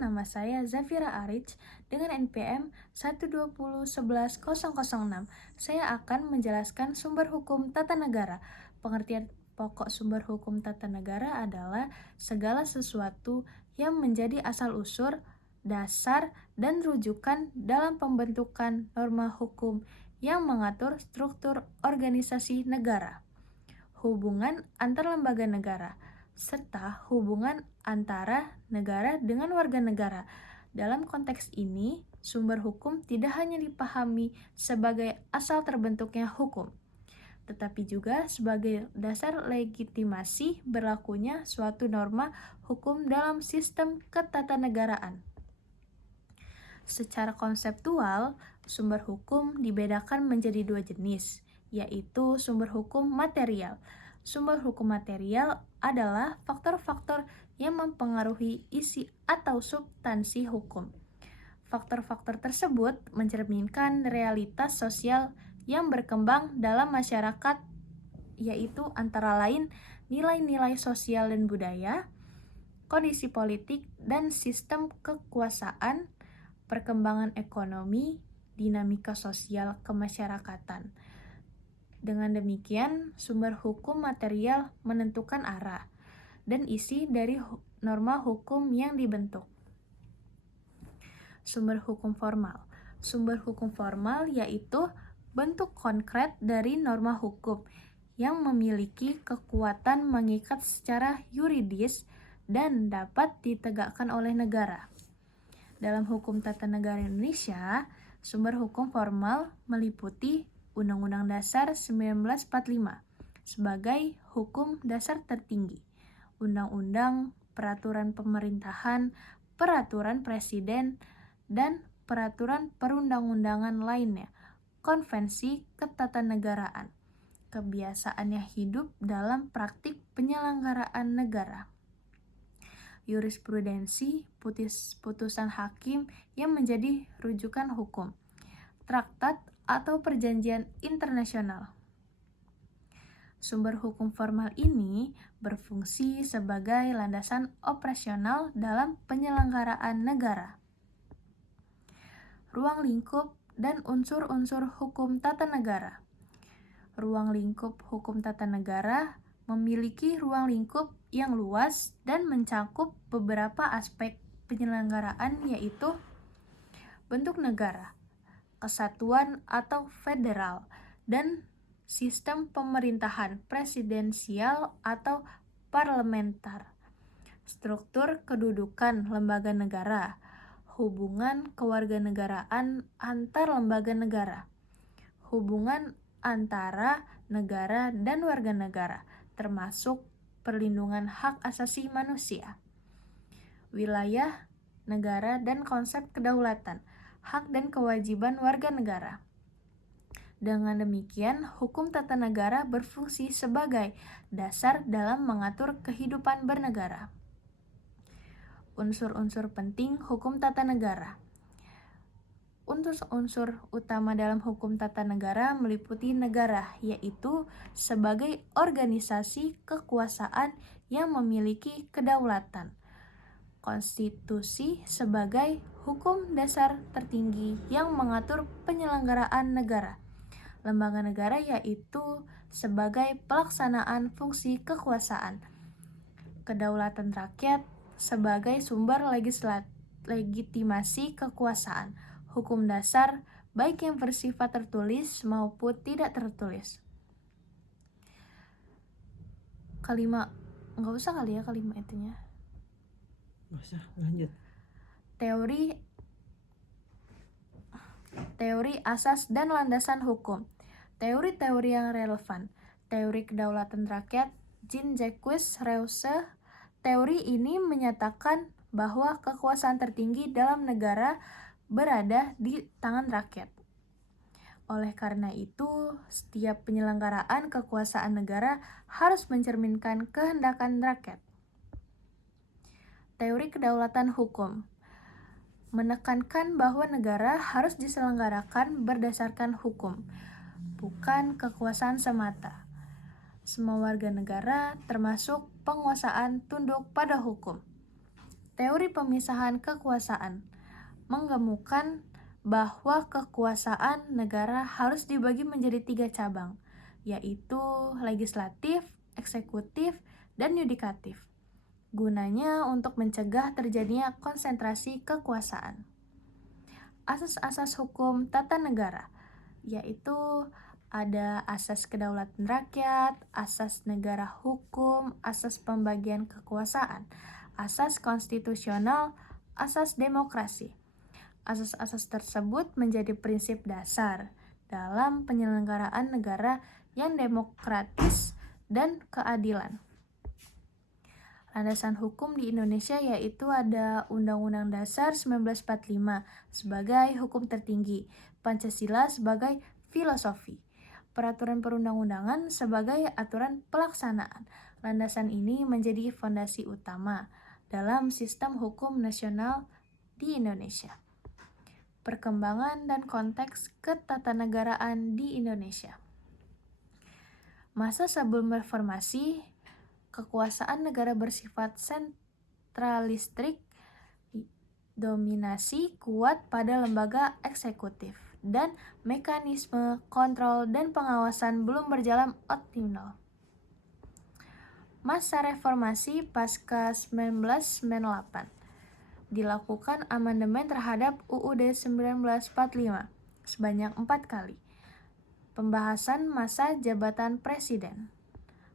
nama saya Zafira Arich dengan NPM 120111006. Saya akan menjelaskan sumber hukum tata negara. Pengertian pokok sumber hukum tata negara adalah segala sesuatu yang menjadi asal-usul, dasar, dan rujukan dalam pembentukan norma hukum yang mengatur struktur organisasi negara, hubungan antar lembaga negara, serta hubungan antara negara dengan warga negara. Dalam konteks ini, sumber hukum tidak hanya dipahami sebagai asal terbentuknya hukum, tetapi juga sebagai dasar legitimasi berlakunya suatu norma hukum dalam sistem ketatanegaraan. Secara konseptual, sumber hukum dibedakan menjadi dua jenis, yaitu sumber hukum material. Sumber hukum material adalah faktor-faktor yang mempengaruhi isi atau substansi hukum. Faktor-faktor tersebut mencerminkan realitas sosial yang berkembang dalam masyarakat, yaitu antara lain nilai-nilai sosial dan budaya, kondisi politik dan sistem kekuasaan, perkembangan ekonomi, dinamika sosial kemasyarakatan. Dengan demikian, sumber hukum material menentukan arah dan isi dari norma hukum yang dibentuk. Sumber hukum formal. Sumber hukum formal yaitu bentuk konkret dari norma hukum yang memiliki kekuatan mengikat secara yuridis dan dapat ditegakkan oleh negara. Dalam hukum tata negara Indonesia, sumber hukum formal meliputi Undang-Undang Dasar 1945 sebagai hukum dasar tertinggi, undang-undang, peraturan pemerintahan, peraturan presiden, dan peraturan perundang-undangan lainnya, konvensi ketatanegaraan, kebiasaannya hidup dalam praktik penyelenggaraan negara, jurisprudensi, putusan hakim yang menjadi rujukan hukum, traktat atau perjanjian internasional. Sumber hukum formal ini berfungsi sebagai landasan operasional dalam penyelenggaraan negara. Ruang lingkup dan unsur-unsur hukum tata negara. Ruang lingkup hukum tata negara memiliki ruang lingkup yang luas dan mencakup beberapa aspek penyelenggaraan, yaitu bentuk negara, kesatuan atau federal, dan sistem pemerintahan presidensial atau parlementer, struktur kedudukan lembaga negara, hubungan kewarganegaraan antar lembaga negara, hubungan antara negara dan warga negara, termasuk perlindungan hak asasi manusia, wilayah negara dan konsep kedaulatan, hak dan kewajiban warga negara. Dengan demikian, hukum tata negara berfungsi sebagai dasar dalam mengatur kehidupan bernegara. Unsur-unsur penting hukum tata negara. Unsur-unsur utama dalam hukum tata negara meliputi negara, yaitu sebagai organisasi kekuasaan yang memiliki kedaulatan, konstitusi sebagai hukum dasar tertinggi yang mengatur penyelenggaraan negara, lembaga negara yaitu sebagai pelaksanaan fungsi kekuasaan, kedaulatan rakyat sebagai sumber legitimasi kekuasaan, hukum dasar baik yang bersifat tertulis maupun tidak tertulis. Nggak usah kali ya kalimat itunya. Nggak usah, lanjut. Teori asas dan landasan hukum. Teori-teori yang relevan. Teori kedaulatan rakyat, Jean-Jacques Rousseau. Teori ini menyatakan bahwa kekuasaan tertinggi dalam negara berada di tangan rakyat. Oleh karena itu, setiap penyelenggaraan kekuasaan negara harus mencerminkan kehendakan rakyat. Teori kedaulatan hukum menekankan bahwa negara harus diselenggarakan berdasarkan hukum, bukan kekuasaan semata. Semua warga negara, termasuk penguasaan, tunduk pada hukum. Teori pemisahan kekuasaan menggemukan bahwa kekuasaan negara harus dibagi menjadi 3 cabang, yaitu legislatif, eksekutif, dan yudikatif. Gunanya untuk mencegah terjadinya konsentrasi kekuasaan. Asas-asas hukum tata negara, yaitu ada asas kedaulatan rakyat, asas negara hukum, asas pembagian kekuasaan, asas konstitusional, asas demokrasi. Asas-asas tersebut menjadi prinsip dasar dalam penyelenggaraan negara yang demokratis dan keadilan. Landasan hukum di Indonesia yaitu ada Undang-Undang Dasar 1945 sebagai hukum tertinggi, Pancasila sebagai filosofi, peraturan perundang-undangan sebagai aturan pelaksanaan. Landasan ini menjadi fondasi utama dalam sistem hukum nasional di Indonesia. Perkembangan dan konteks ketatanegaraan di Indonesia. Masa sebelum reformasi, kekuasaan negara bersifat sentralistik, dominasi kuat pada lembaga eksekutif, dan mekanisme kontrol dan pengawasan belum berjalan optimal. Masa reformasi pasca 1998. Dilakukan amandemen terhadap UUD 1945 sebanyak 4 kali. Pembahasan masa jabatan presiden.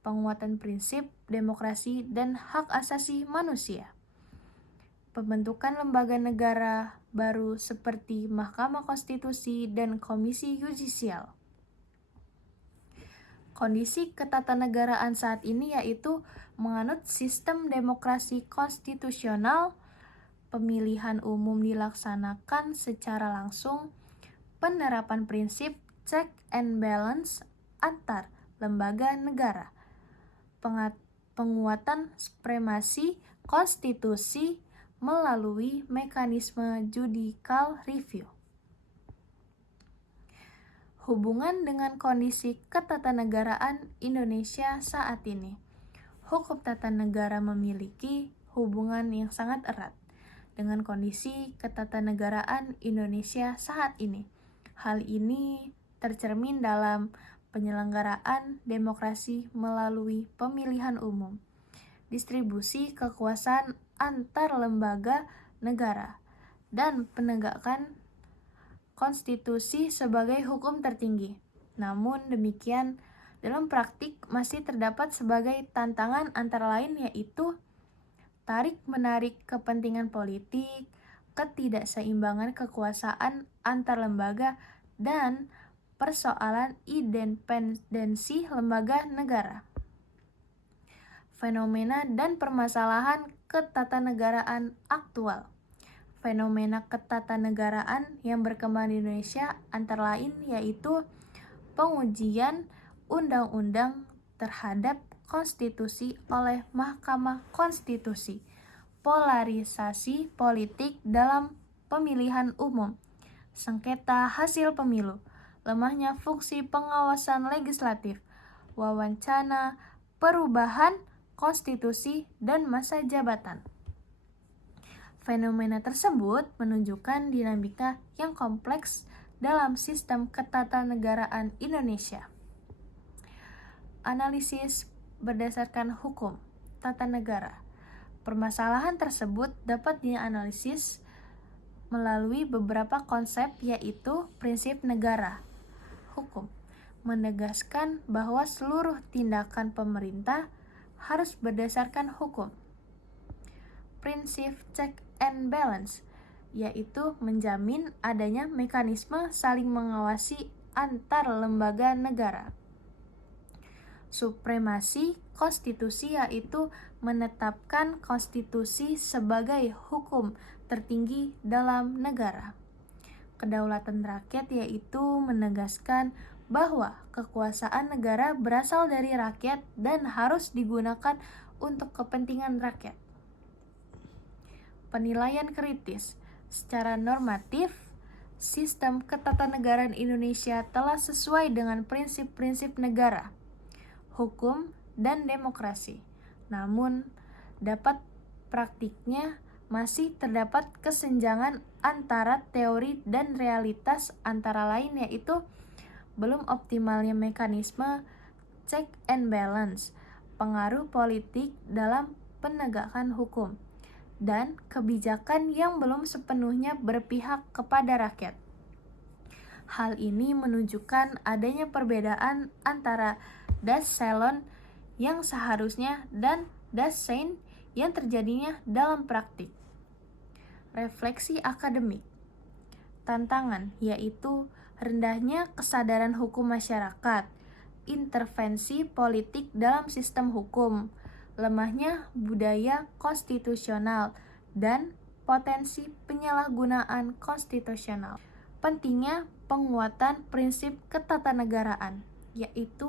Penguatan prinsip demokrasi dan hak asasi manusia. Pembentukan lembaga negara baru seperti Mahkamah Konstitusi dan Komisi Yudisial. Kondisi ketatanegaraan saat ini yaitu menganut sistem demokrasi konstitusional, pemilihan umum dilaksanakan secara langsung, penerapan prinsip check and balance antar lembaga negara, penguatan supremasi konstitusi melalui mekanisme judicial review. Hubungan dengan kondisi ketatanegaraan Indonesia saat ini. Hukum tata negara memiliki hubungan yang sangat erat dengan kondisi ketatanegaraan Indonesia saat ini. Hal ini tercermin dalam penyelenggaraan demokrasi melalui pemilihan umum, distribusi kekuasaan antar lembaga negara, dan penegakan konstitusi sebagai hukum tertinggi. Namun demikian, dalam praktik masih terdapat sebagai tantangan antara lain yaitu tarik-menarik kepentingan politik, ketidakseimbangan kekuasaan antar lembaga, dan persoalan independensi lembaga negara. Fenomena dan permasalahan ketatanegaraan aktual. Fenomena ketatanegaraan yang berkembang di Indonesia antara lain yaitu pengujian undang-undang terhadap konstitusi oleh Mahkamah Konstitusi, polarisasi politik dalam pemilihan umum, sengketa hasil pemilu, lemahnya fungsi pengawasan legislatif, wacana perubahan konstitusi dan masa jabatan. Fenomena tersebut menunjukkan dinamika yang kompleks dalam sistem ketatanegaraan Indonesia. Analisis berdasarkan hukum tata negara. Permasalahan tersebut dapat dianalisis melalui beberapa konsep yaitu prinsip negara. Hukum menegaskan bahwa seluruh tindakan pemerintah harus berdasarkan hukum. Prinsip check and balance yaitu menjamin adanya mekanisme saling mengawasi antar lembaga negara. Supremasi konstitusi yaitu menetapkan konstitusi sebagai hukum tertinggi dalam negara. Kedaulatan rakyat yaitu menegaskan bahwa kekuasaan negara berasal dari rakyat dan harus digunakan untuk kepentingan rakyat. Penilaian kritis. Secara normatif, sistem ketatanegaraan Indonesia telah sesuai dengan prinsip-prinsip negara, hukum, dan demokrasi. Namun, dapat praktiknya masih terdapat kesenjangan antara teori dan realitas, antara lain yaitu belum optimalnya mekanisme check and balance, pengaruh politik dalam penegakan hukum, dan kebijakan yang belum sepenuhnya berpihak kepada rakyat. Hal ini menunjukkan adanya perbedaan antara das Salon yang seharusnya dan das Sein yang terjadinya dalam praktik. Refleksi akademik. Tantangan yaitu rendahnya kesadaran hukum masyarakat, intervensi politik dalam sistem hukum, lemahnya budaya konstitusional, dan potensi penyalahgunaan konstitusional. Pentingnya penguatan prinsip ketatanegaraan, yaitu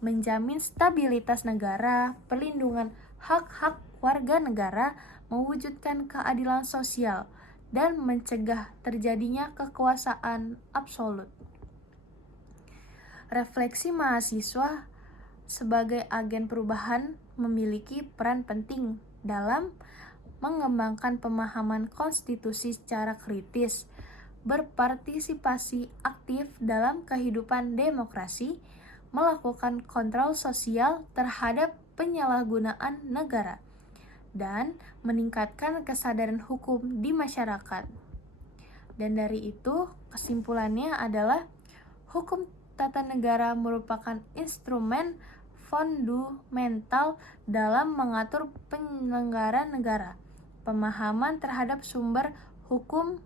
menjamin stabilitas negara, perlindungan hak-hak warga negara, mewujudkan keadilan sosial, dan mencegah terjadinya kekuasaan absolut. Refleksi mahasiswa sebagai agen perubahan memiliki peran penting dalam mengembangkan pemahaman konstitusi secara kritis, berpartisipasi aktif dalam kehidupan demokrasi, melakukan kontrol sosial terhadap penyalahgunaan negara, dan meningkatkan kesadaran hukum di masyarakat. Dan dari itu, kesimpulannya adalah hukum tata negara merupakan instrumen fundamental dalam mengatur penyelenggaraan negara. Pemahaman terhadap sumber hukum,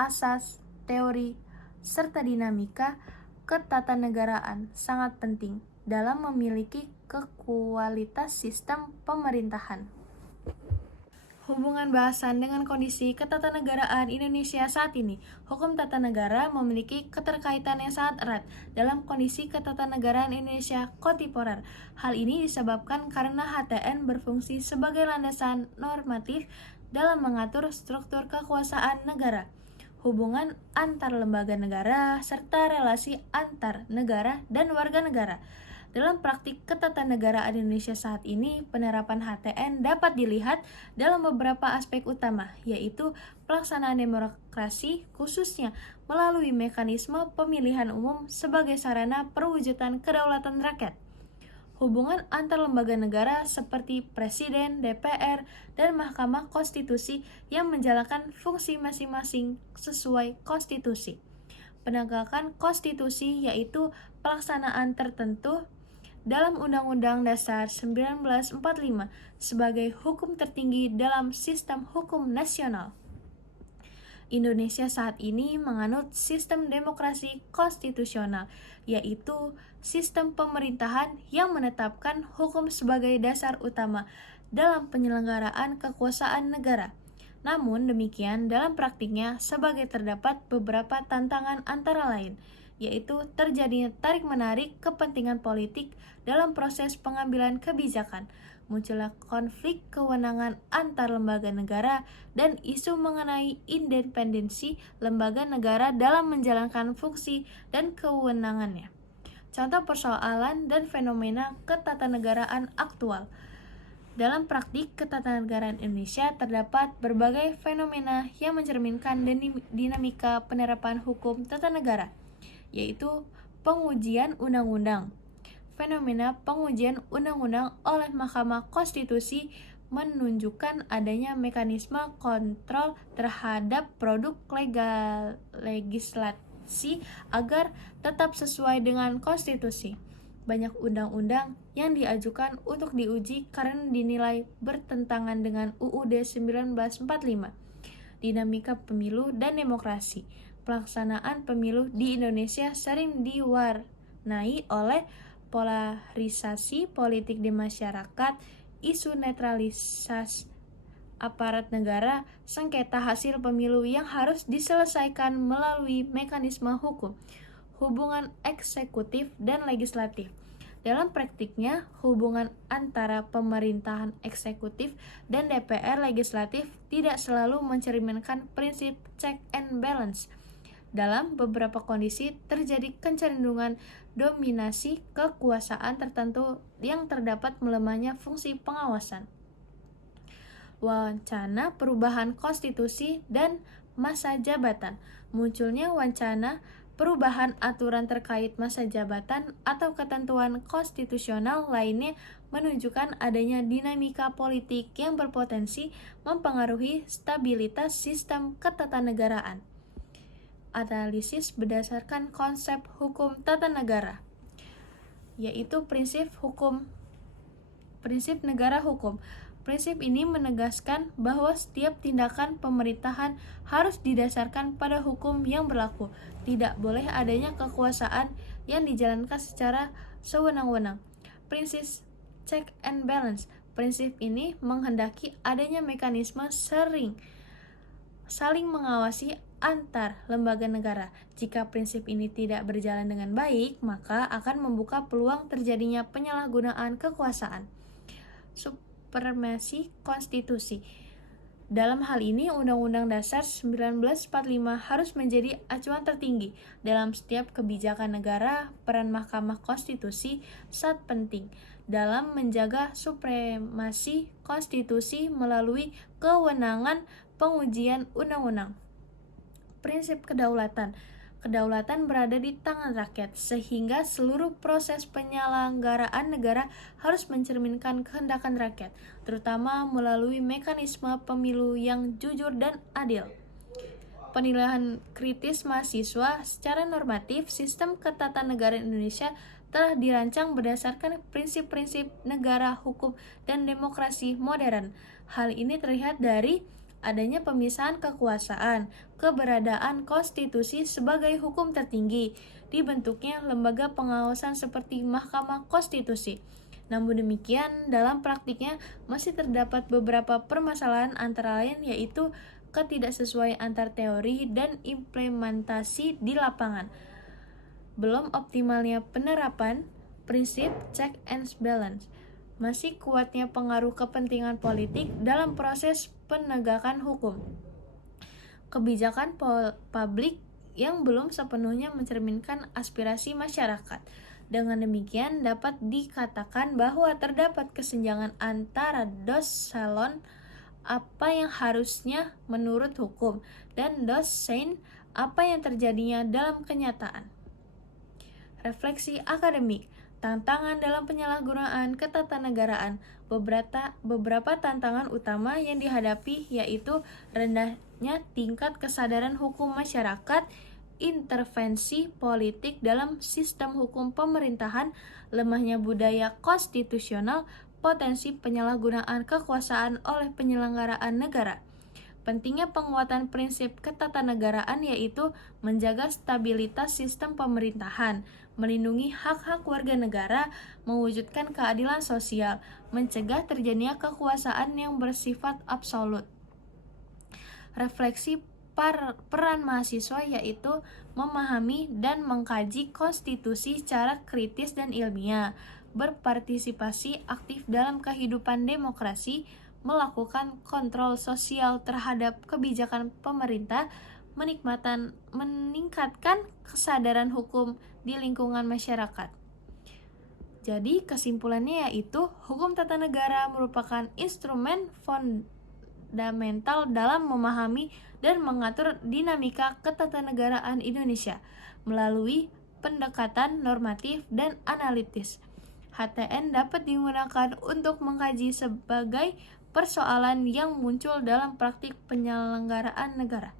asas, teori, serta dinamika ketatanegaraan sangat penting dalam memiliki kualitas sistem pemerintahan. Hubungan bahasan dengan kondisi ketatanegaraan Indonesia saat ini. Hukum tata negara memiliki keterkaitan yang sangat erat dalam kondisi ketatanegaraan Indonesia kontemporer. Hal ini disebabkan karena HTN berfungsi sebagai landasan normatif dalam mengatur struktur kekuasaan negara, hubungan antar lembaga negara, serta relasi antar negara dan warga negara. Dalam praktik ketatanegaraan Indonesia saat ini, penerapan HTN dapat dilihat dalam beberapa aspek utama, yaitu pelaksanaan demokrasi, khususnya melalui mekanisme pemilihan umum sebagai sarana perwujudan kedaulatan rakyat, hubungan antar lembaga negara seperti Presiden, DPR, dan Mahkamah Konstitusi yang menjalankan fungsi masing-masing sesuai konstitusi, penegakan konstitusi yaitu pelaksanaan tertentu dalam Undang-Undang Dasar 1945 sebagai hukum tertinggi dalam sistem hukum nasional. Indonesia saat ini menganut sistem demokrasi konstitusional, yaitu sistem pemerintahan yang menetapkan hukum sebagai dasar utama dalam penyelenggaraan kekuasaan negara. Namun demikian, dalam praktiknya sebagai terdapat beberapa tantangan antara lain, yaitu terjadinya tarik-menarik kepentingan politik dalam proses pengambilan kebijakan, munculnya konflik kewenangan antar lembaga negara, dan isu mengenai independensi lembaga negara dalam menjalankan fungsi dan kewenangannya. Contoh persoalan dan fenomena ketatanegaraan aktual. Dalam praktik ketatanegaraan Indonesia terdapat berbagai fenomena yang mencerminkan dinamika penerapan hukum tata negara, yaitu pengujian undang-undang. Fenomena pengujian undang-undang oleh Mahkamah Konstitusi menunjukkan adanya mekanisme kontrol terhadap produk legislasi agar tetap sesuai dengan konstitusi. Banyak undang-undang yang diajukan untuk diuji karena dinilai bertentangan dengan UUD 1945. Dinamika pemilu dan demokrasi. Pelaksanaan pemilu di Indonesia sering diwarnai oleh polarisasi politik di masyarakat, isu netralitas aparat negara, sengketa hasil pemilu yang harus diselesaikan melalui mekanisme hukum, hubungan eksekutif dan legislatif. Dalam praktiknya, hubungan antara pemerintahan eksekutif dan DPR legislatif tidak selalu mencerminkan prinsip check and balance. Dalam beberapa kondisi terjadi kecenderungan dominasi kekuasaan tertentu yang terdapat melemahnya fungsi pengawasan. wacana perubahan konstitusi dan masa jabatan. Munculnya wacana perubahan aturan terkait masa jabatan atau ketentuan konstitusional lainnya menunjukkan adanya dinamika politik yang berpotensi mempengaruhi stabilitas sistem ketatanegaraan. Analisis berdasarkan konsep hukum tata negara, yaitu prinsip negara hukum. Prinsip ini menegaskan bahwa setiap tindakan pemerintahan harus didasarkan pada hukum yang berlaku. Tidak boleh adanya kekuasaan yang dijalankan secara sewenang-wenang. Prinsip check and balance. Prinsip ini menghendaki adanya mekanisme saling mengawasi antar lembaga negara. Jika prinsip ini tidak berjalan dengan baik, maka akan membuka peluang terjadinya penyalahgunaan kekuasaan. Supremasi konstitusi. Dalam hal ini, Undang-Undang Dasar 1945 harus menjadi acuan tertinggi. Dalam setiap kebijakan negara, peran Mahkamah Konstitusi sangat penting dalam menjaga supremasi konstitusi melalui kewenangan pengujian undang-undang. Prinsip kedaulatan. Kedaulatan berada di tangan rakyat, sehingga seluruh proses penyelenggaraan negara harus mencerminkan kehendak rakyat, terutama melalui mekanisme pemilu yang jujur dan adil. Penilaian kritis mahasiswa. Secara normatif, sistem ketatanegaraan Indonesia telah dirancang berdasarkan prinsip-prinsip negara hukum dan demokrasi modern. Hal ini terlihat dari adanya pemisahan kekuasaan, keberadaan konstitusi sebagai hukum tertinggi, dibentuknya lembaga pengawasan seperti Mahkamah Konstitusi. Namun demikian, dalam praktiknya masih terdapat beberapa permasalahan, antara lain yaitu ketidaksesuaian antar teori dan implementasi di lapangan. Belum optimalnya penerapan prinsip check and balance. Masih kuatnya pengaruh kepentingan politik dalam proses penegakan hukum. Kebijakan publik yang belum sepenuhnya mencerminkan aspirasi masyarakat. Dengan demikian, dapat dikatakan bahwa terdapat kesenjangan antara dos salon apa yang harusnya menurut hukum dan dos sein apa yang terjadinya dalam kenyataan. Refleksi akademik. Tantangan dalam penyalahgunaan ketatanegaraan. Beberapa tantangan utama yang dihadapi yaitu rendahnya tingkat kesadaran hukum masyarakat, intervensi politik dalam sistem hukum pemerintahan, lemahnya budaya konstitusional, potensi penyalahgunaan kekuasaan oleh penyelenggaraan negara. Pentingnya penguatan prinsip ketatanegaraan yaitu menjaga stabilitas sistem pemerintahan, melindungi hak-hak warga negara, mewujudkan keadilan sosial, mencegah terjadinya kekuasaan yang bersifat absolut. Refleksi peran mahasiswa yaitu memahami dan mengkaji konstitusi secara kritis dan ilmiah, berpartisipasi aktif dalam kehidupan demokrasi, melakukan kontrol sosial terhadap kebijakan pemerintah, meningkatkan kesadaran hukum di lingkungan masyarakat. Jadi kesimpulannya yaitu hukum tata negara merupakan instrumen fundamental dalam memahami dan mengatur dinamika ketatanegaraan Indonesia melalui pendekatan normatif dan analitis. HTN dapat digunakan untuk mengkaji sebagai persoalan yang muncul dalam praktik penyelenggaraan negara.